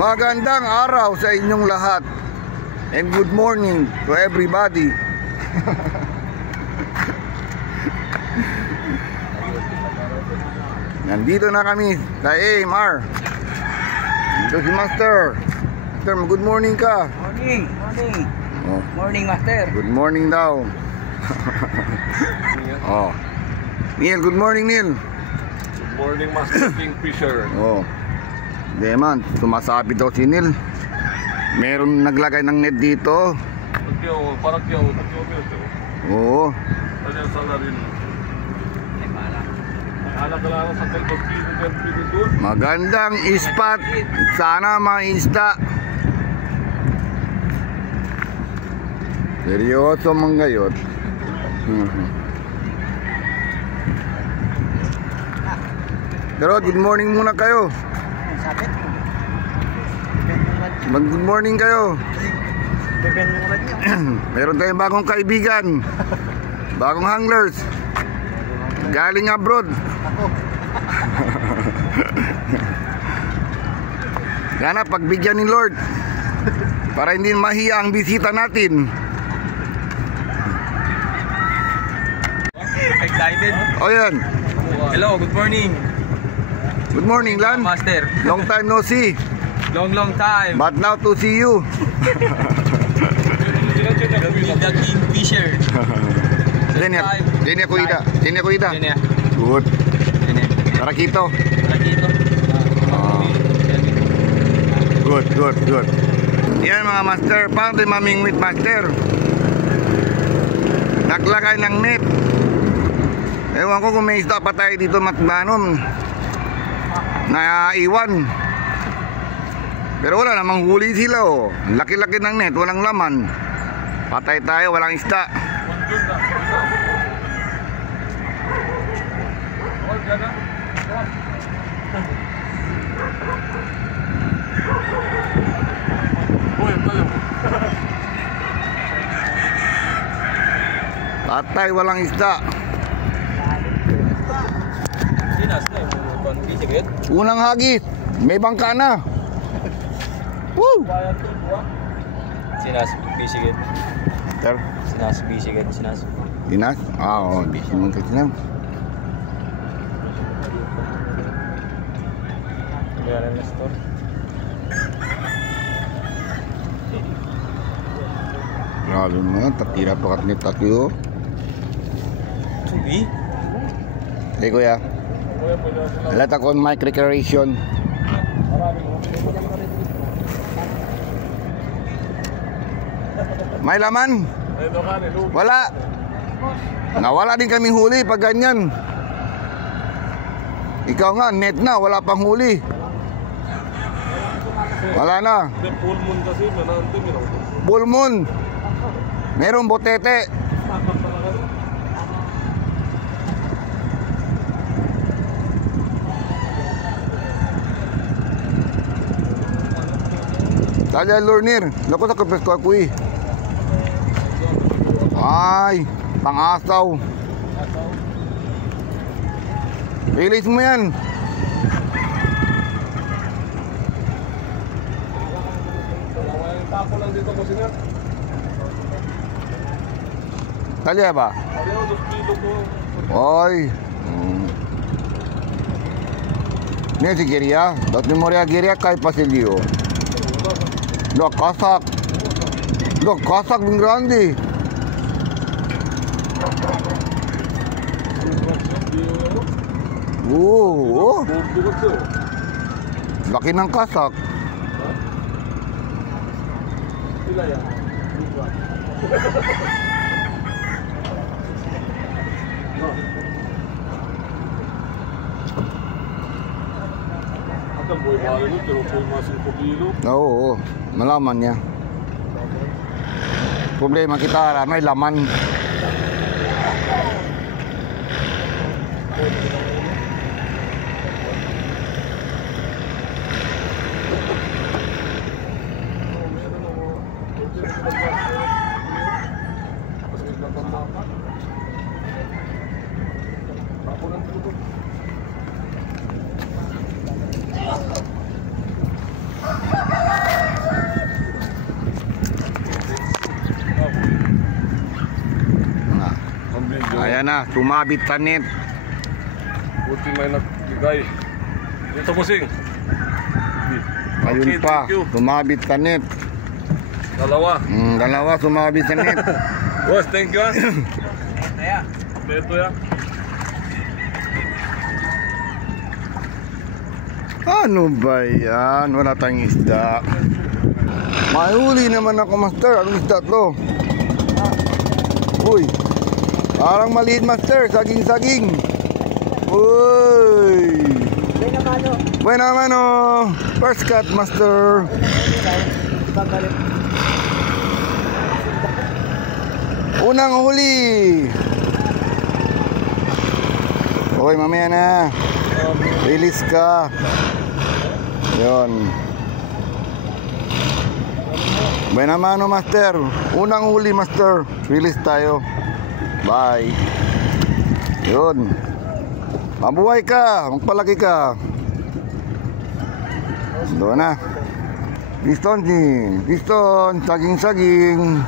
Magandang araw sa inyong lahat. And good morning to everybody. Nandito na kami sa AMR. Dito si Master. Master, good morning ka. Morning. Oh. Morning, Master. Good morning daw. Oh. Neil, good morning, Neil. Good morning, Master Kingfisher. Oh. Hindi man, sumasabi daw si Neil. Meron naglagay ng net dito. Parang kyaw. Oo. Ano yung salarin? Alak-alak sa kalpag-pili doon. Magandang ispat. Sana mga isda. Seryoso manggayot. Pero good morning muna kayo. Good morning kayo. Meron tayong bagong kaibigan. Bagong hanglers. Galing abroad. Sana pagbigyan ni Lord para hindi mahiya ang bisita natin. Excited? O yan. Hello, good morning. Good morning, Lan. Master. Long time no see. Long time. But now to see you. The Kingfisher. Dinya kuida. Yan. Good. Tarakito. Good. Yan mga master, paano tayo mamingwit master? Naglagay ng net. Ewan ko kung may isda pa tayo dito matbanom na iwan. Pero wala namang huli sila oh. Laki-laki ng net, walang laman. Patay tayo, walang isda. Patay, walang isda. Unang hagis, may bangka na. Woo! Sinas, bisigit. Sir, Bisigit. Dinas? Oo, busy man kasi na. Meron na store. Grabe mo, tatira pa kat ni Tatyo. Subi? Hey kuya, let ako on mic recreation. May laman? Wala. Nawala din kami huli pag ganyan. Ikaw nga, net na, wala pang huli. Wala na. Full moon kasi, manantin yun. Full moon. Merong botete. Talya Lornir, lako sa kapes ko ako eh. Ay, pangasaw. Release mo yan. Tapo lang dito ko sinar. Talya ba? Ayaw, 2 kilo ko. Ay. Nih si Giria, dati Moria Giria kay Pasilio. Lo kasak bing grande. Oh. Laki ng kasak. Sila yan. At ang buhay bali nyo, pero po yung mga 5 kilo. Oo, malaman niya. Problema kita, may laman. Ayan na, sumabit sa net. Buti may nagbigay. Dito bossing. Ayun Okay, pa, thank you. sumabit sa net. Dalawa. Dalawa sumabit sa net. Boss, thank you ah. Ito ya. Ano ba yan? Wala tayong isda. May huli naman ako, master. Anong isda to? Uy, parang maliit, master. Saging-saging. Uy, buena mano. First cut, master. Unang huli. Uy, mamaya na. Release ka. Yun. Buena mano, master. Unang huli, master. Release tayo. Bye. Yun. Mabuhay ka. Magpalaki ka. Doon na. Piston din. Piston. Saging-saging.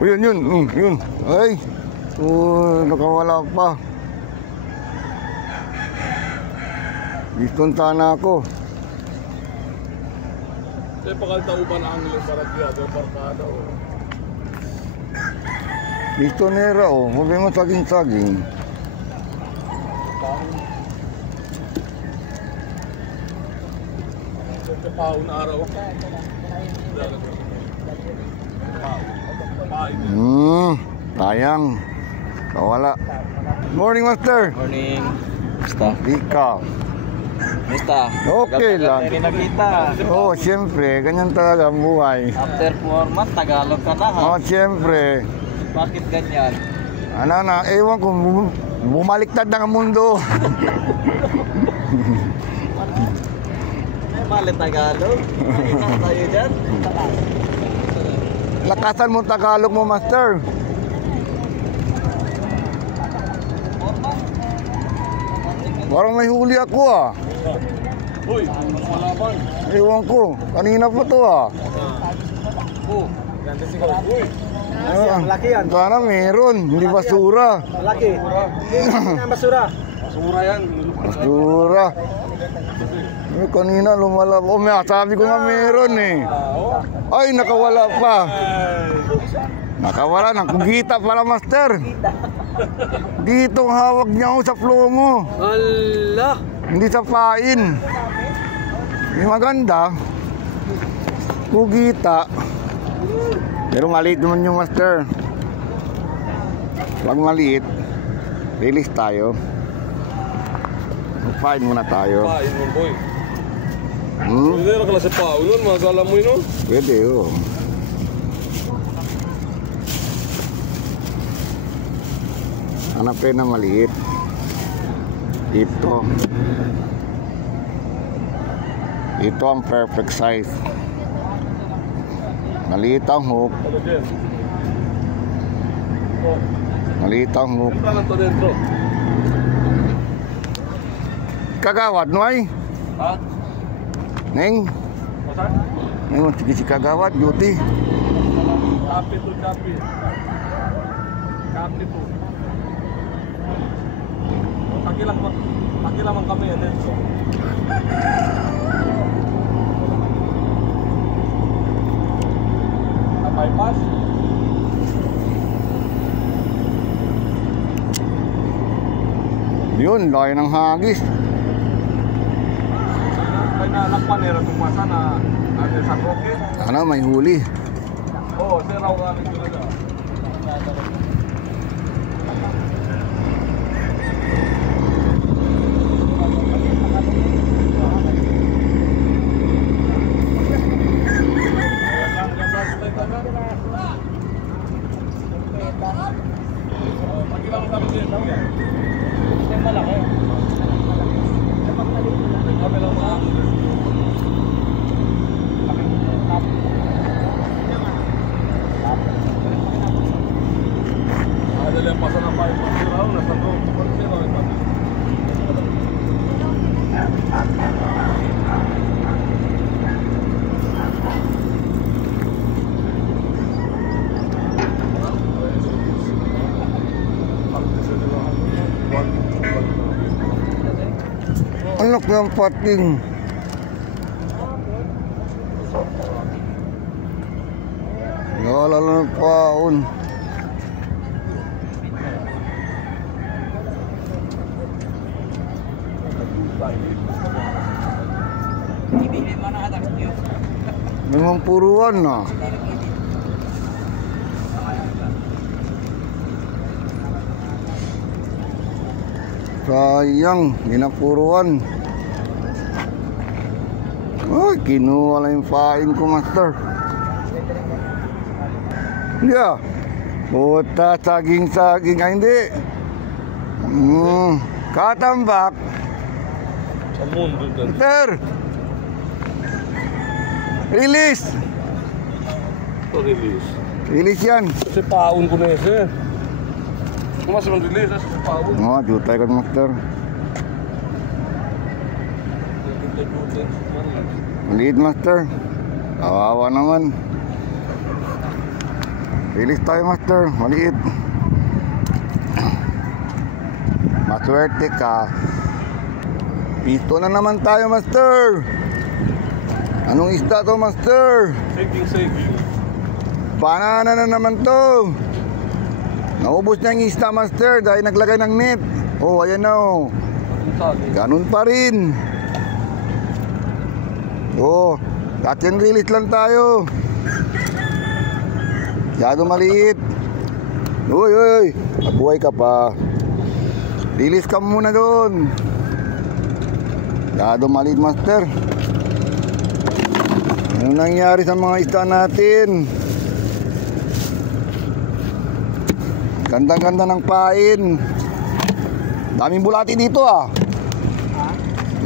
Oh, yun. Yun. Ay. Oh, nakawala pa. Piston sana ako. Saya pakalta uban ang ilang barangay do parkada o. Pistonera oh. Huwag mo saging-saging. Sa pao na araw. Sayang. Nawala. Morning, master. Morning. Musta? Ika. Musta? Okay lang. Hindi nakita. Oh, siyempre. Ganyan talaga ang buhay. After 4 months, Tagalog ka na ha? Oh, siyempre. Bakit ganyan? Ano na, ewan ko, bumaliktad na ang mundo. Mali Tagalog. Nakita tayo dyan. Lakasan mo Tagalog mo, master. Parang may huli ako ah. Uy, malaban. Ewan ko, kanina pa to ah. Ganda siguro. Uy, Laki yan. Sana meron, hindi basura. Laki. Basura. basura yan. Basura. Kanina lumalab. Oh, sabi ko nga meron eh. Ay, nakawala pa. Nakawala ng kugita pala, master. Dito ang hawak niya sa flow mo. Allah. Hindi sa pain. Yung maganda. Kugita. Pero maliit naman yung master. Pag maliit, release tayo. Magpain muna tayo. Pain mo, boy. Hindi na kala sa pao nun, masala mo yun. Pwede oh. Hanapin na maliit. Ito. Ito ang perfect size. Maliit ang hook. Ano dyan? Maliit ang hook. Ito lang to dentro. Kagawad, Noy? Ha? Neng? Masan? Neng, sige si kagawad, beauty. Kapi to, kapi. Kapi to. Takilang man kami yan dito. Bypass? Yun, laki ng hagis. Kaya na nakpanera tumasa na sa rocket. Ano, may huli. Oo, siraw kami talaga. ng pating. Naalala ng paon. Memang puruan na. Sayang, ginapuruan. Oh, kinuha lang yung pain ko, master. Yeah. Puta, saging-saging. Ay, hindi. Katambak. Sa mundo ka. Master. Release. Ito release. Release yan. Kasi paon ko na yun, kung mas mag-release, kasi paon. Oh, jutay ka, master. Maliit, master. Kawawa naman. Release tayo, master. Maliit. Maswerte ka. Pisto na naman tayo, master. Anong isda to, master? Saging. Banana na naman to. Naubos na yung isda, master, dahil naglagay ng net. Oh, ayan na oh. Ganun pa rin. Oh, catch and release lang tayo. Masyado maliit. Uy, mabuhay ka pa. Release ka muna doon. Masyado maliit, master. Ano nangyari sa mga isda natin? Gandang-ganda ng pain. Daming bulati dito ah.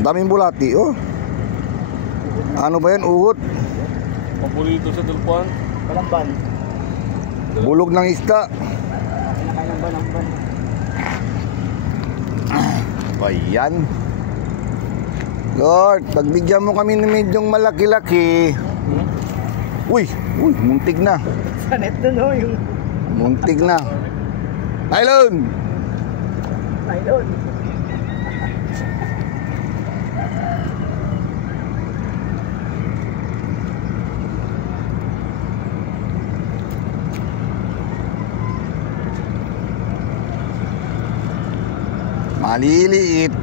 Daming bulati oh. Ano ba yan? Uhot. Paborito sa Tulpan. Balamban. Bulog ng isda. Kinakain ng balamban. Ba yan? Lord, pagbigyan mo kami ng medyong malaki-laki. Uy, muntig na. Sa net dun ho, yung Muntig na. Nylon! nylon. Maliliit.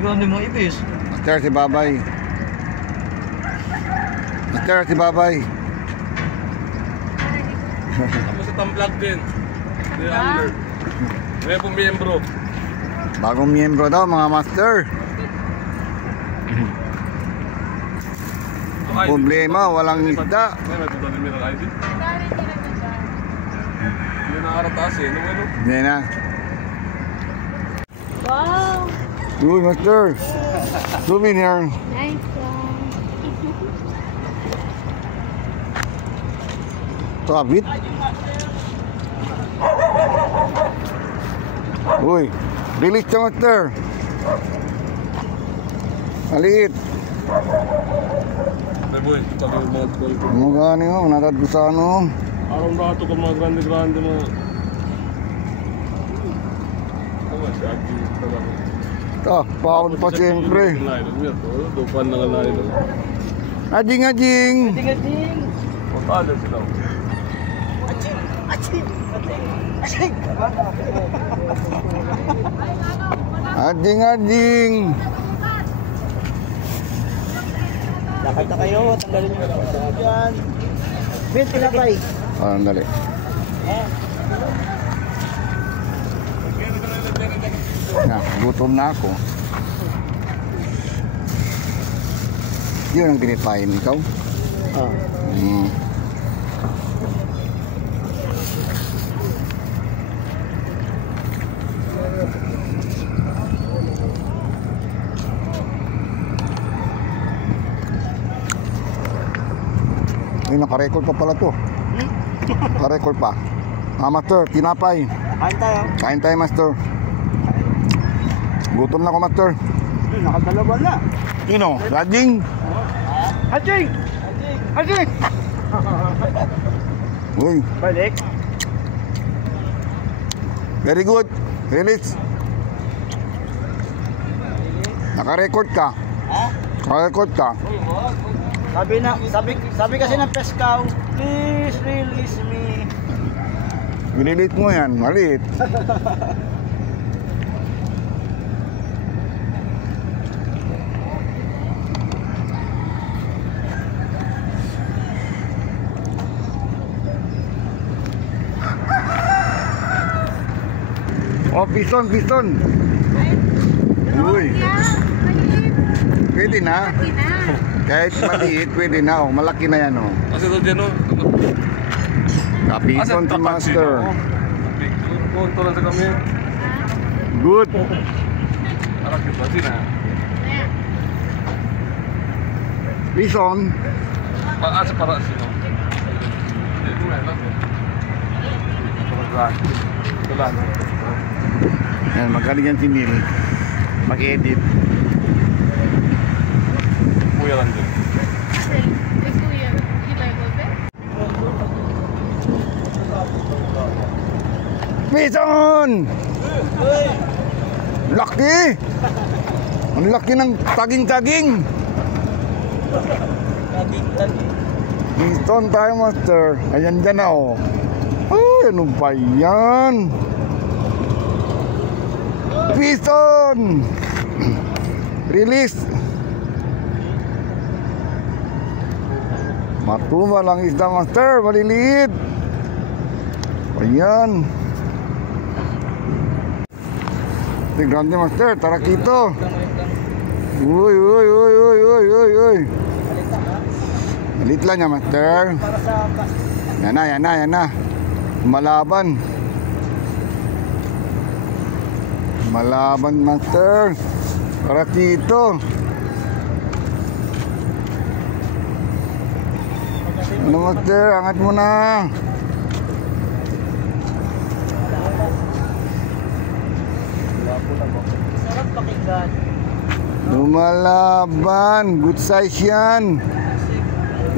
Grande mga ipis. Master, si Babay. Master, si Babay. Tapos sa tamblag din. May angler. May pong miyembro. Bagong miyembro daw, mga master. Problema, walang isda. May tutan din ng ID. Hindi nakarataas eh. Ano? Hindi na. Wow! Uy, master. Souvenir. Nice one. Trabit. Uy, release ka, master. Maliit. May boy, tabi yung mga boy ko. Ano gani mo? Natad ko sa ano? Araw na ito kung mga grande-grande mga... Tama, si Aki. Paon pa siyempre. Dupan na nga na ito. Ading. Ding-ding. Magkala sila. Aching. Ading. Lakad na kayo, tanggalin nyo. Yan. Ben, tinapay. Dali. Gutom na ako. Yun ang pinipain ikaw? Ah. Ay, naka-record pa pala to. Naka-record pa. Master, tinapay. Kain tayo. Kain tayo, master. Gutom na ako, master. Nakadalawa na. Sino? Rading? Aching! Aching! Uy, Balik. very good. Release. Naka-record ka. Ha? Naka-record ka. Sabi kasi ng Pescaw, please release me. Release mo yan, maliit. Oh, piston, piston. Uy, pwede na. Kahit maliit, pwede na. Oh, malaki na yan. Oh. Kasi ito dyan, oh. Kapiston si Master. Punto lang sa kami. Good. Arak kita, sina. Piston. Asa para sino? Ito na lang. Ito lang. Yan, magaling yan si Neil. Mag-edit. Kuya lang dyan. Piston! Laki! Ang laki ng taging-taging. Piston tayo, Master. Ayan dyan na, oh. Ay, ano ba yan? Piston! Release! Matumal ang isda, Master. Maliliit. Ayan. Grande, Master. Tarakito. Uy, uy, uy, uy, uy, uy, uy. Malit lang niya, Master. Yan na, yan na, yan na. Malaban. Malaban, Master. Tarakito. Ano, Master? Angat mo na. Sarap pakinggan. Lumalaban. Good size yan.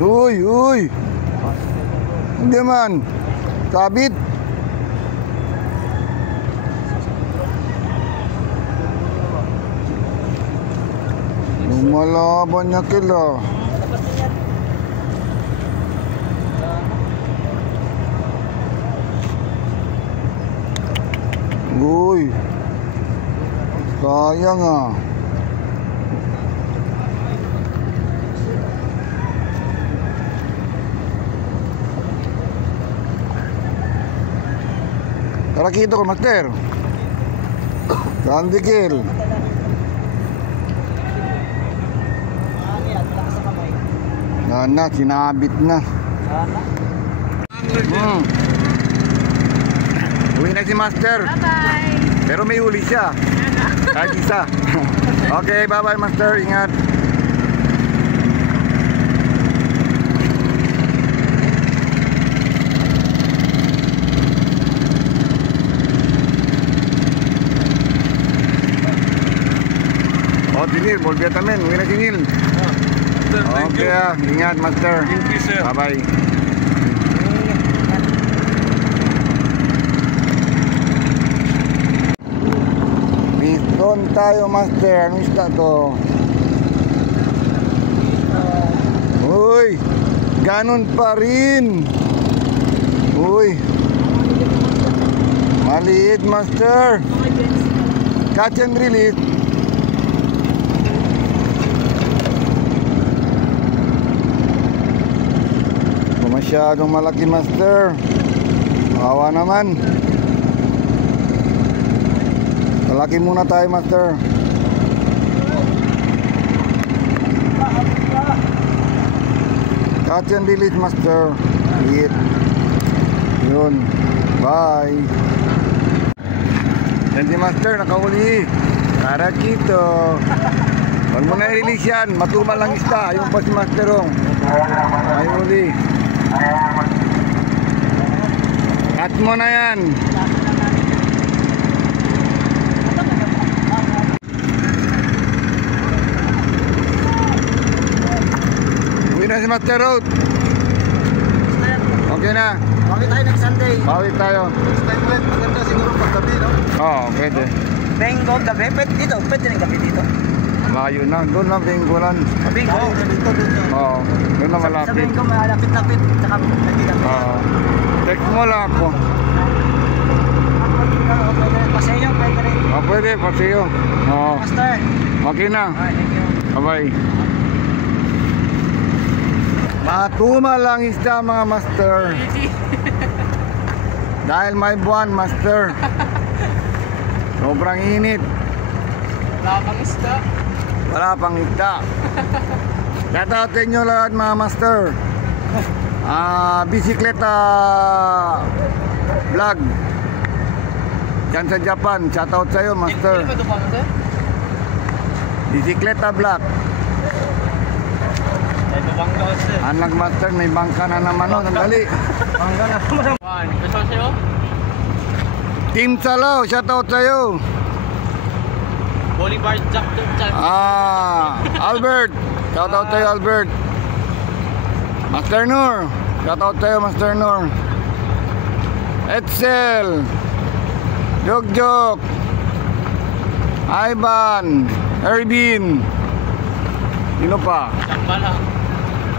Uy, uy. Hindi man. Sabit. Lumalaban niya kila. Uy. Sayang ah. Tarakito ko, Master. Sandikil. Yan na, sinabit na. Uwi na si Master. Bye-bye. Pero may uli siya. Kahit isa. Okay, bye-bye, Master. Ingat. Oh, si Neil, bolbet namin. Uwi na si Neil. Thank Okay, you. ingat, Master. Thank you, sir. Bye-bye. Piston tayo, Master. Ano isda to? Uy, ganun pa rin. Uy, maliit, Master. Catch and release. Masyadong malaki, Master. Kawawa naman. Malaki muna tayo, Master. Catch and release, Master. Hit. Yun. Bye. Yan si Master, nakauli. Tarakito. Huwag mo na i-release yan. Matumal lang isda. Yung pa si Master, oh. May uli. Cut mo na yan. Uwi na si Master Road. Okay. Okay na. Okay tayo next Sunday. Bawi tayo. Next time ulit. Maganda siguro paggabi, no? Oo, pwede. Bengo, gabi. Pwede dito. Pwede rin gabi dito. Layo na. Doon lang, Bengolan. Bengo. Dito. Oo, doon na Sa malapit. Bengo, malapit-lapit. Tsaka gabi-gabi. Oo. Text mo lang ako. Pwede rin. Paseo, pwede rin. Pwede, pasiyo. Oo. Master. Okay na. Alright, thank you. Bye-bye. Matuma lang isda mga master. Dahil may buwan, master. Sobrang init. Wala pang isda. Wala pang isda. Shoutout nyo lahat mga master. Bisikleta vlog dyan sa Japan. Shoutout sa'yo master. Bisikleta vlog. Anak master, may bangka na naman o. Sandali. Bangga na. Kasama sa'yo? Team Salaw, shoutout sa'yo. Bolivar Jack Chan. Albert, shoutout sa'yo Albert. Master Nur, shoutout sa'yo Master Nur. Edsel, Jok, Ivan, Erwin. Sino pa?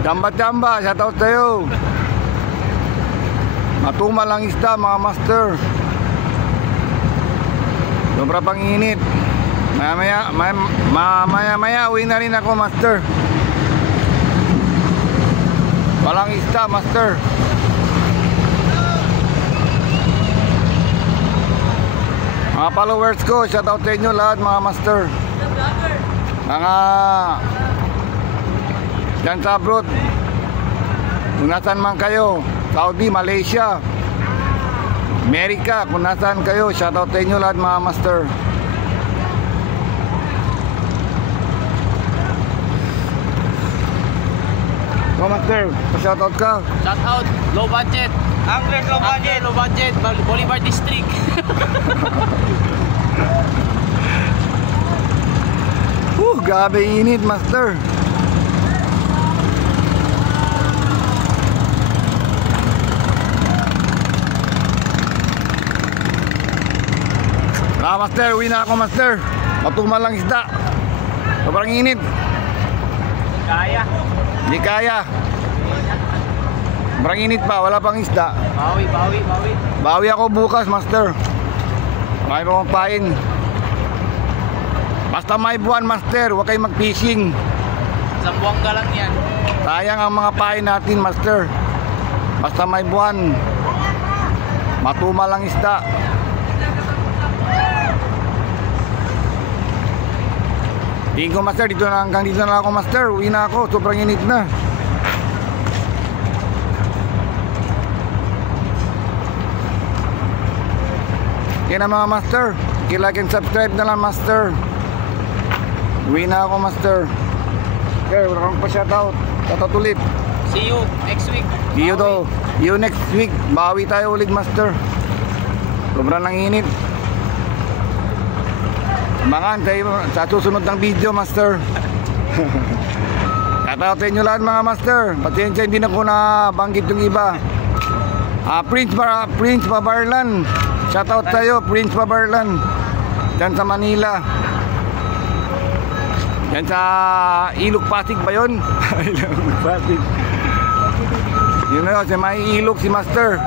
Jamba, shoutout sa'yo. Matuma lang isda mga master. Sobra pang init. Maya uwi na rin ako master. Walang isda master. Mga followers ko, shoutout sa inyo lahat mga master. Mga dyan sa abroad, kung nasan man kayo, Saudi, Malaysia, Amerika, kung nasan kayo, shoutout sa inyo lahat mga master. Go master, pa-shoutout ka. Shout out, low budget. Anglers low budget. Low budget, Bolivar District. Grabe init master. Master, uwi na ako master. Matuma lang isda. Sobrang init. Kaya. Hindi kaya. Sobrang init pa, wala pang isda. Bawi. Bawi ako bukas master. Marami pa akong pain. Basta may buwan master, huwag kayong mag-fishing. Sa Buanga lang yan. Sayang ang mga pain natin master. Basta may buwan, matuma lang isda. Tingin ko master, hanggang dito na ako master. Uwi na ako, sobrang init na. Kaya na mga master, like and subscribe na lang master. Uwi na ako master. Okay, wala kang pa-shoutout. Shoutout ulit. See you next week. See you next week. Bawi tayo ulit master. Sobrang nang init. Abangan sa susunod ng video master. Shoutout nyo lahat mga master. Pasensya hindi na ko na banggit yung iba. Prince Babarlan. Shoutout sa'yo Prince Babarlan. Diyan sa Manila. Diyan sa Ilog Pasig ba yun? Ilog Pasig. Yun na yun, sa may ilog si master.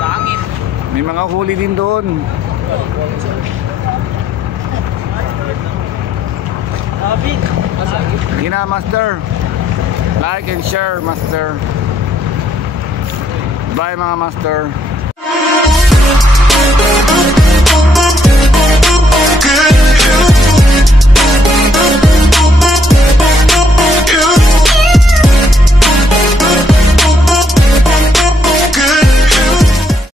Sa hangin. May mga huli din doon. Sige na master. Like and share master. Bye mga master.